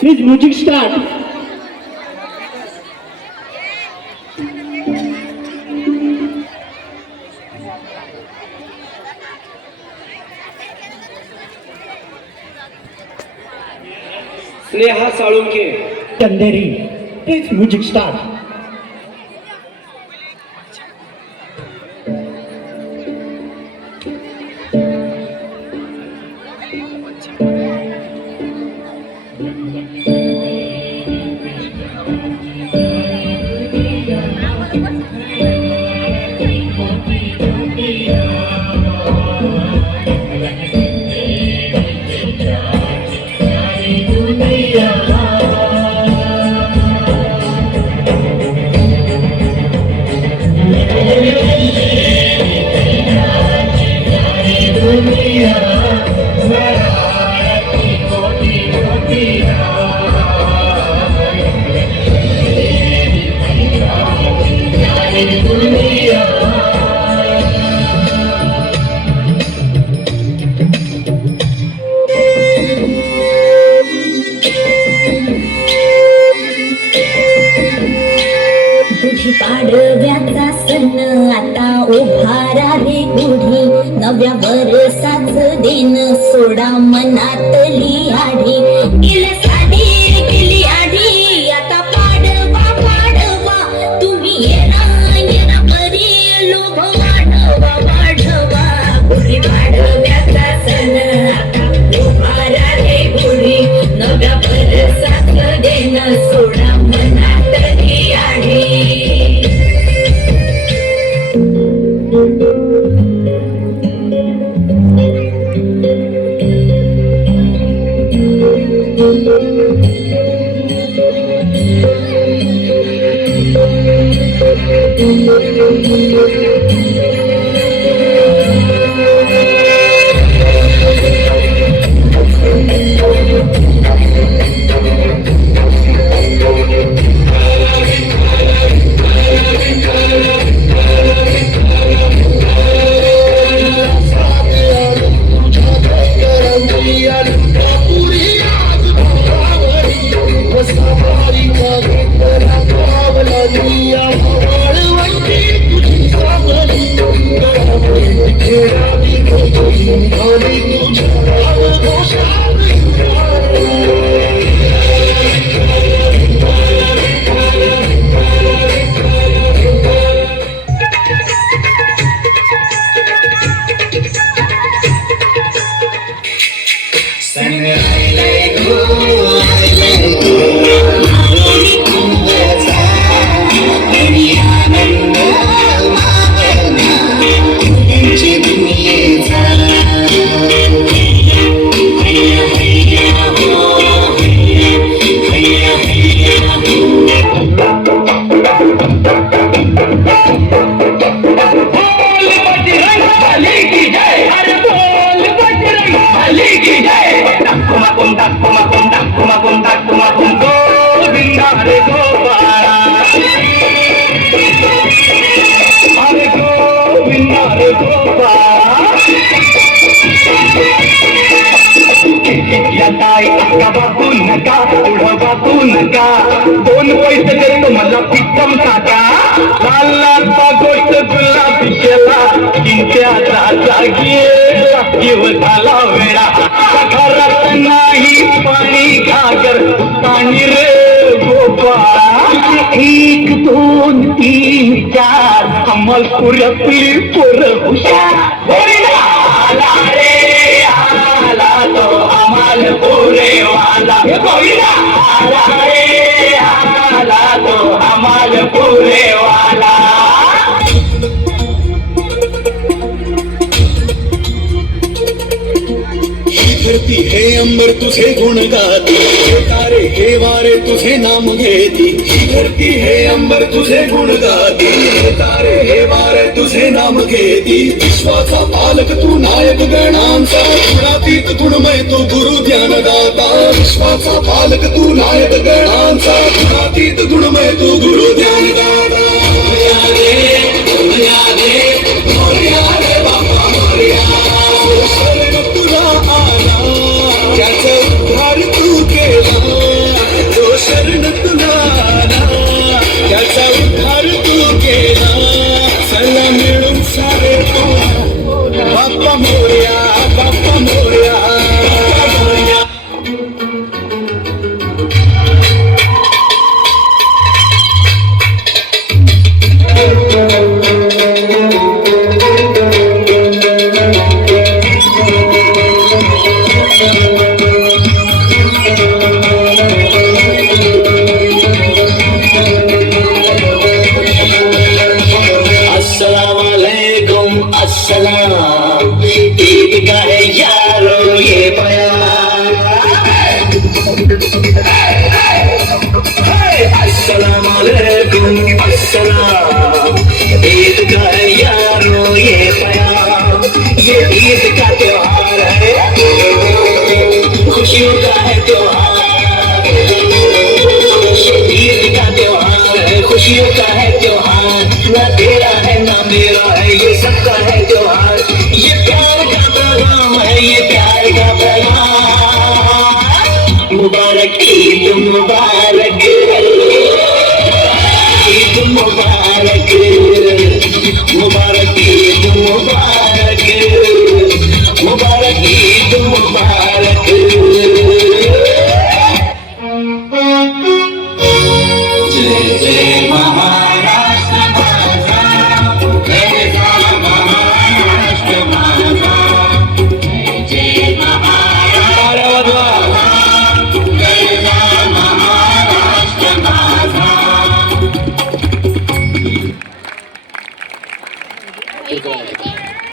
Please music start. Sneha Salunkhe Chanderi. Please music start. पाडव्याचा सण आता उभारा रे गुढी नव्या वर्षाच दिन सोडा मनातली आढी गेल्या साडी केली आढी आता पाडवा पाडवा तुम्ही येणा बरी लोभ वाढवा वाढवा गुढी पाडव्याचा सण आता उभारा रे गुढी नव्या वर्षाच दिन सोडा मनातली आढी दोन पैसे देतो मला पिक्चम काका लाल गोष्ट गुलाबी केला चिंत्याचा गेला जीव झाला वेळा घरात नाही पाणी घागर पाणी रे गोपाळा 1 2 3 4 अमलपुरातली पोर हुशार आला रे आला तो अमलपुरे वाला आला रे आला तो अमलपुरे वाला धरती हे अंबर तुझे गुण गाती हे तारे हे वारे तुझे नाम घेती धरती हे अंबर तुझे गुण गाती हे तारे हे वारे तुझे नाम घेती विश्वाचा पालक तू नायक गणांचा गुणातीत गुणमय तू गुरु ध्यान दाता विश्वाचा पालक तू नायक गणांचा गुणातीत गुणमय तू गुरु ध्यान दाता बाबा मोरया तुला आला त्याचा उद्धार तू केला बाप्पा मोरया, बाप्पा मोरया. अस्सलामुअलैकुम अस्सलाम, ईद का है यारो ये बयान. अस्सलामुअलैकुम अस्सलाम, ईद का है यारो ये बयान. ये ईद का त्योहार है, खुशियों का है त्योहार. ईद का त्योहार है, खुशियों का है त्योहार. ना तेरा है ना मेरा है, ये सबका है त्योहार. ये प्यार का पैगाम है, ये प्यार का पैगाम. मुबारक ईद मुबारक, ईद मुबारक, मुबारक